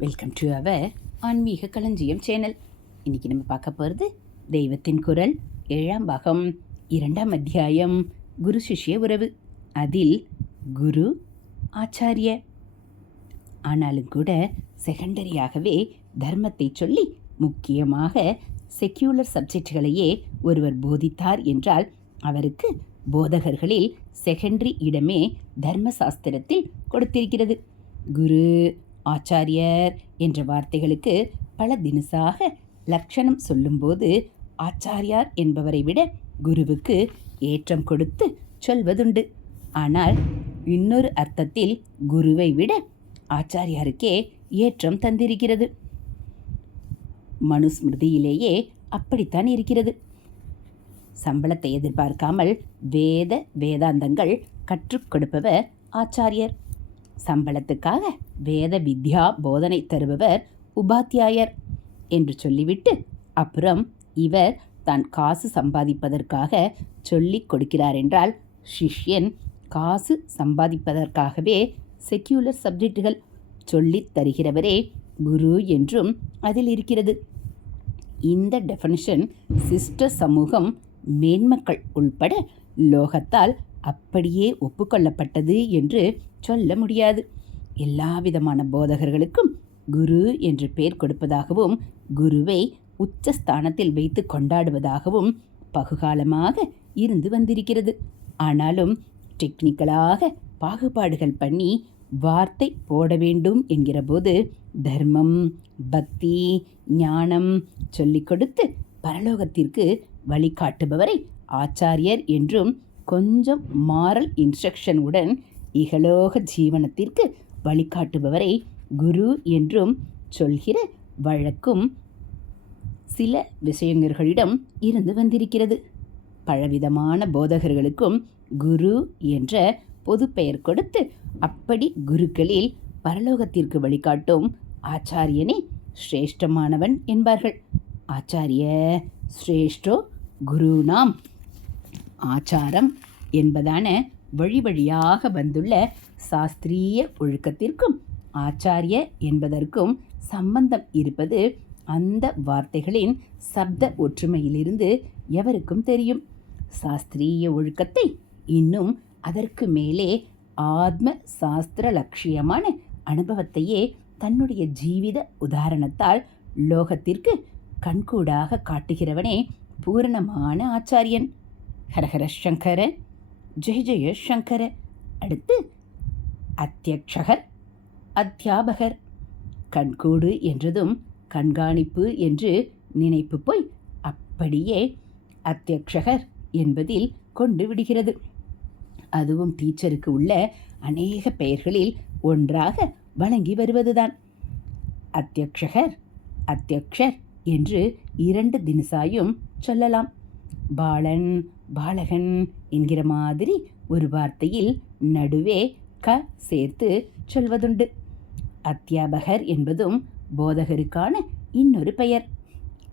Welcome to our ஆன்மீக களஞ்சியம் channel இன்றைக்கி நம்ம பார்க்க போகிறது தெய்வத்தின் குரல் ஏழாம் பாகம் இரண்டாம் அத்தியாயம் குரு சிஷ்ய உறவு. அதில் குரு ஆச்சாரிய. ஆனாலும் கூட செகண்டரியாகவே தர்மத்தை சொல்லி முக்கியமாக செக்யூலர் சப்ஜெக்ட்களையே ஒருவர் போதித்தார் என்றால் அவருக்கு போதகர்களில் செகண்டரி இடமே தர்மசாஸ்திரத்தில் கொடுத்திருக்கிறது. குரு ஆச்சாரியர் என்ற வார்த்தைகளுக்கு பல தினசாக லட்சணம் சொல்லும்போது ஆச்சாரியார் என்பவரை விட குருவுக்கு ஏற்றம் கொடுத்து சொல்வதுண்டு. ஆனால் இன்னொரு அர்த்தத்தில் குருவை விட ஆச்சாரியாருக்கே ஏற்றம் தந்திருக்கிறது. மனுஸ்மிருதியிலேயே அப்படித்தான் இருக்கிறது. சம்பளத்தை எதிர்பார்க்காமல் வேத வேதாந்தங்கள் கற்றுக் கொடுப்பவர் ஆச்சாரியர். சம்பளத்துக்காக வேத வித்யா போதனை தருபவர் உபாத்தியாயர் என்று சொல்லிவிட்டு அப்புறம் இவர் தான் காசு சம்பாதிப்பதற்காக சொல்லிக் கொடுக்கிறார் என்றால் சிஷ்யன் காசு சம்பாதிப்பதற்காகவே செக்யூலர் சப்ஜெக்டுகள் சொல்லித் தருகிறவரே குரு என்றும் அதில் இருக்கிறது. இந்த டெஃபனிஷன் சிஸ்டர் சமூகம் மேன்மக்கள் உள்பட லோகத்தால் அப்படியே ஒப்புக்கொள்ளப்பட்டது என்று சொல்ல முடியாது. எல்லா விதமான போதகர்களுக்கும் குரு என்று பெயர் கொடுப்பதாகவும் குருவை உச்சஸ்தானத்தில் வைத்து கொண்டாடுவதாகவும் பகுகாலமாக இருந்து வந்திருக்கிறது. ஆனாலும் டெக்னிக்கலாக பாகுபாடுகள் பண்ணி வார்த்தை போட வேண்டும் என்கிறபோது தர்மம் பக்தி ஞானம் சொல்லிக் கொடுத்து பரலோகத்திற்கு வழிகாட்டுபவரை ஆச்சாரியர் என்றும் கொஞ்சம் மாரல் இன்ஸ்ட்ரக்ஷனுடன் இகலோக ஜீவனத்திற்கு வழிகாட்டுபவரை குரு என்றும் சொல்கிற வழக்கும் சில விஷயங்களிடம் இருந்து வந்திருக்கிறது. பலவிதமான போதகர்களுக்கும் குரு என்ற பொது பெயர் கொடுத்து அப்படி குருக்களில் பரலோகத்திற்கு வழிகாட்டும் ஆச்சாரியனே சிரேஷ்டமானவன் என்பார்கள். ஆச்சாரிய சிரேஷ்டோ குருநாம். ஆச்சாரம் என்பதான வழி வழியாக வந்துள்ள சாஸ்திரிய ஒழுக்கத்திற்கும் ஆச்சாரிய என்பதற்கும் சம்பந்தம் இருப்பது அந்த வார்த்தைகளின் சப்த ஒற்றுமையிலிருந்து எவருக்கும் தெரியும்? சாஸ்திரிய ஒழுக்கத்தை இன்னும் அதற்கு மேலே ஆத்ம சாஸ்திர லட்சியமான அனுபவத்தையே தன்னுடைய ஜீவித உதாரணத்தால் லோகத்திற்கு கண்கூடாக காட்டுகிறவனே பூரணமான ஆச்சாரியன். ஹரஹர சங்கர. ஜெய ஜெய சங்கர. அடுத்து அத்தியக்ஷகர் அத்தியாபகர். கண்கூடு என்றதும் கண்காணிப்பு என்று நினைப்பு போய் அப்படியே அத்தியக்ஷகர் என்பதில் கொண்டு விடுகிறது. அதுவும் டீச்சருக்கு உள்ள அநேக பெயர்களில் ஒன்றாக வழங்கி வருவதுதான். அத்தியக்ஷகர் அத்தியக்ஷர் என்று இரண்டு தினசாயும் சொல்லலாம். பாலன் பாலகன் என்கிற மாதிரி ஒரு வார்த்தையில் நடுவே க சேர்த்து சொல்வதுண்டு. அத்தியாபகர் என்பதும் போதகருக்கான இன்னொரு பெயர்.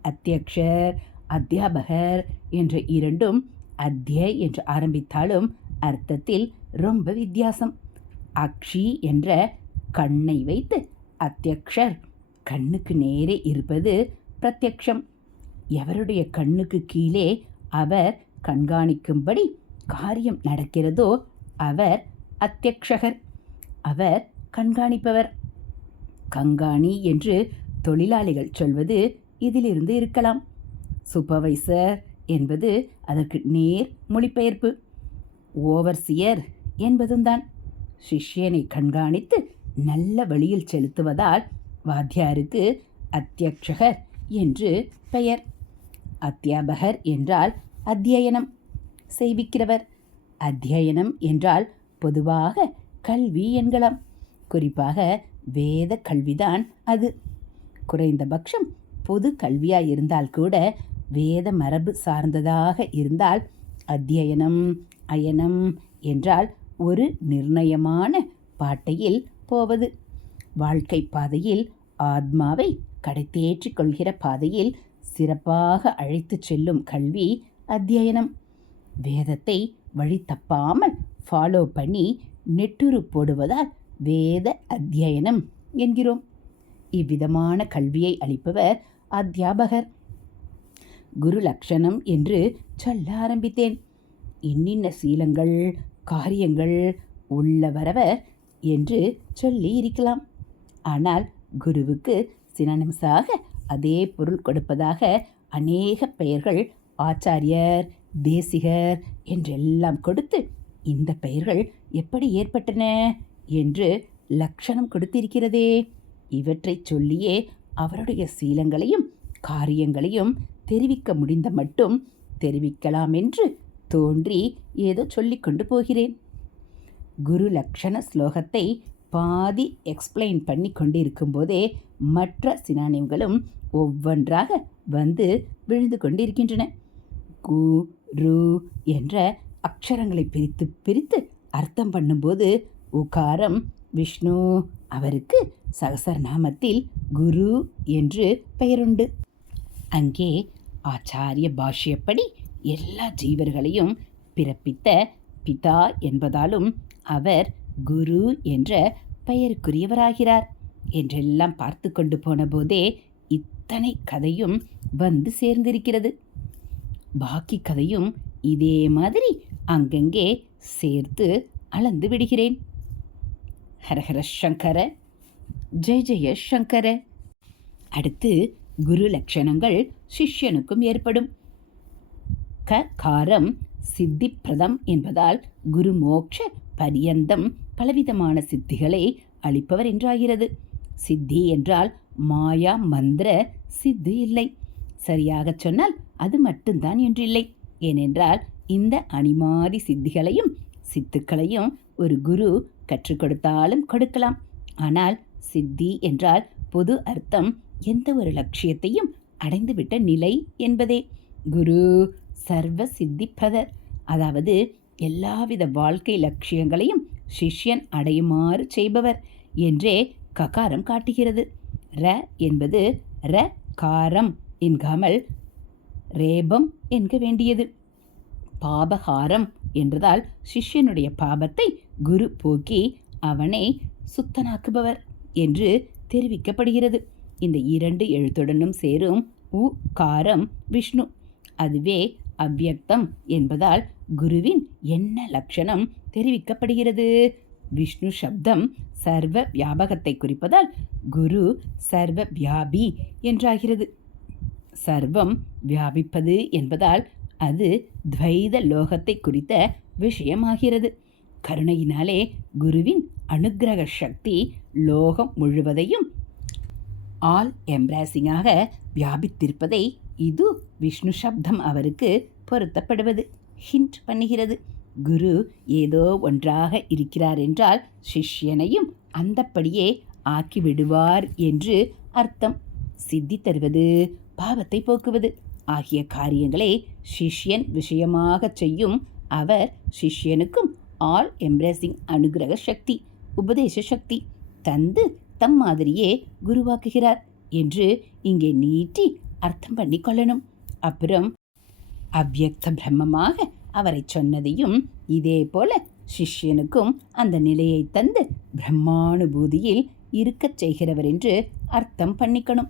அத்தியக்ஷர் அத்தியாபகர் என்ற இரண்டும் அத்திய என்று ஆரம்பித்தாலும் அர்த்தத்தில் ரொம்ப வித்தியாசம். அக்ஷி என்ற கண்ணை வைத்து அத்தியக்ஷர் கண்ணுக்கு நேரே இருப்பது பிரத்யக்ஷம். எவருடைய கண்ணுக்கு கீழே அவர் கண்காணிக்கும்படி காரியம் நடக்கிறதோ அவர் அத்தியக்ஷகர் அவர் கண்காணிப்பவர். கண்காணி என்று தொழிலாளிகள் சொல்வது இதிலிருந்து இருக்கலாம். சூப்பர்வைசர் என்பது அதற்கு நேர் மொழிபெயர்ப்பு. ஓவர்சியர் என்பதும் தான் சிஷ்யனை கண்காணித்து நல்ல வழியில் செலுத்துவதால் வாத்தியாருக்கு அத்தியக்ஷகர் என்று பெயர். அத்தியாபகர் என்றால் அத்தியனம் செய்விக்கிறவர். அத்தியனம் என்றால் பொதுவாக கல்வி என்கலாம். குறிப்பாக வேத கல்விதான் அது. குறைந்தபட்சம் பொது கல்வியாக இருந்தால் கூட வேத மரபு சார்ந்ததாக இருந்தால் அத்தியனம் அயனம் என்றால் ஒரு நிர்ணயமான பாட்டையில் போவது. வாழ்க்கை பாதையில் ஆத்மாவை கடைத்தேற்றிக் கொள்கிற பாதையில் சிறப்பாக அழைத்துச் செல்லும் கல்வி அத்தியனம். வேதத்தை வழி தப்பாமல் ஃபாலோ பண்ணி நெட்டுரு போடுவதால் வேத அத்தியனம் என்கிறோம். இவ்விதமான கல்வியை அளிப்பவர் அத்தியாபகர். குரு லக்ஷணம் என்று சொல்ல ஆரம்பித்தேன். இன்னின்ன சீலங்கள் காரியங்கள் உள்ளவரவர் என்று சொல்லி இருக்கலாம். ஆனால் குருவுக்கு சினனிம்சாக அதே பொருள் கொடுப்பதாக அநேக பெயர்கள் ஆச்சாரியர் தேசிகர் என்றெல்லாம் கொடுத்து இந்த பெயர்கள் எப்படி ஏற்பட்டன என்று லட்சணம் கொடுத்திருக்கிறதே. இவற்றைச் சொல்லியே அவருடைய சீலங்களையும் காரியங்களையும் தெரிவிக்க முடிந்த மட்டும் தெரிவிக்கலாம் என்று தோன்றி ஏதோ சொல்லிக்கொண்டு போகிறேன். குரு லக்ஷண ஸ்லோகத்தை பாதி எக்ஸ்பிளைன் பண்ணி கொண்டிருக்கும்போதே மற்ற சினானியங்களும் ஒவ்வொன்றாக வந்து விழுந்து கொண்டிருக்கின்றன. கு ரு என்ற அக்ஷரங்களை பிரித்து பிரித்து அர்த்தம் பண்ணும்போது உகாரம் விஷ்ணு அவருக்கு சகசரநாமத்தில் குரு என்று பெயருண்டு. அங்கே ஆச்சாரிய பாஷ்யப்படி எல்லா ஜீவர்களையும் பிறப்பித்த பிதா என்பதாலும் அவர் குரு என்ற பெயருக்குரியவராகிறார் என்றெல்லாம் பார்த்து கொண்டு போன போதே இத்தனை கதையும் வந்து சேர்ந்திருக்கிறது. பாக்கி கதையும் இதே மாதிரி அங்கங்கே சேர்த்து அளந்து விடுகிறேன். ஹரஹர சங்கர ஜெய ஜெய சங்கர. அடுத்து குரு லட்சணங்கள் சிஷ்யனுக்கும் ஏற்படும். க காரம் சித்திப்பிரதம் என்பதால் குரு மோட்ச பரியந்தம் பலவிதமான சித்திகளை அளிப்பவர் என்றாகிறது. சித்தி என்றால் மாயா மந்திர சித்து இல்லை. சரியாகச் சொன்னால் அது மட்டும்தான் என்றில்லை. ஏனென்றால் இந்த அணிமாதி சித்திகளையும் சித்துக்களையும் ஒரு குரு கற்றுக் கொடுத்தாலும் கொடுக்கலாம். ஆனால் சித்தி என்றால் பொது அர்த்தம் எந்த ஒரு லட்சியத்தையும் அடைந்துவிட்ட நிலை என்பதே. குரு சர்வ சித்தி பிரதர். அதாவது எல்லாவித வாழ்க்கை லட்சியங்களையும் சிஷ்யன் அடையுமாறு செய்பவர் என்றே ககாரம் காட்டுகிறது. ர என்பது ர காரம் என்காமல் ரேபம் என்க வேண்டியது. பாபகாரம் என்றதால் சிஷ்யனுடைய பாபத்தை குரு போக்கி அவனை சுத்தனாக்குபவர் என்று தெரிவிக்கப்படுகிறது. இந்த இரண்டு எழுத்துடனும் சேரும் உ காரம் விஷ்ணு. அதுவே அவ்வியக்தம் என்பதால் குருவின் என்ன லட்சணம் தெரிவிக்கப்படுகிறது? விஷ்ணு சப்தம் சர்வ வியாபகத்தை குறிப்பதால் குரு சர்வ வியாபி என்றாகிறது. சர்வம் வியாபிப்பது என்பதால் அது துவைத லோகத்தை குறித்த விஷயமாகிறது. கருணையினாலே குருவின் அனுக்கிரக சக்தி லோகம் முழுவதையும் ஆல் எம்ப்ராசிங்காக வியாபித்திருப்பதை இது விஷ்ணு சப்தம் அவருக்கு பொருத்தப்படுவது ஹிண்ட் பண்ணுகிறது. குரு ஏதோ ஒன்றாக இருக்கிறார் என்றால் சிஷ்யனையும் அந்தப்படியே ஆக்கிவிடுவார் என்று அர்த்தம். சித்தி தருவது பாவத்தை போக்குவது. ஆகிய காரியங்களை சிஷ்யன் விஷயமாகச் செய்யும். அவர் சிஷ்யனுக்கும் ஆல் எம்ப்ரேசிங் அனுகிரக சக்தி உபதேச சக்தி தந்து தம் மாதிரியே குருவாக்குகிறார் என்று இங்கே நீட்டி அர்த்தம் பண்ணி கொள்ளணும். அப்புறம் அவ்வியக்த பிரம்மமாக அவரை சொன்னதையும் இதே போல சிஷ்யனுக்கும் அந்த நிலையை தந்து பிரம்மானுபூதியில் இருக்கச் செய்கிறவர் என்று அர்த்தம் பண்ணிக்கணும்.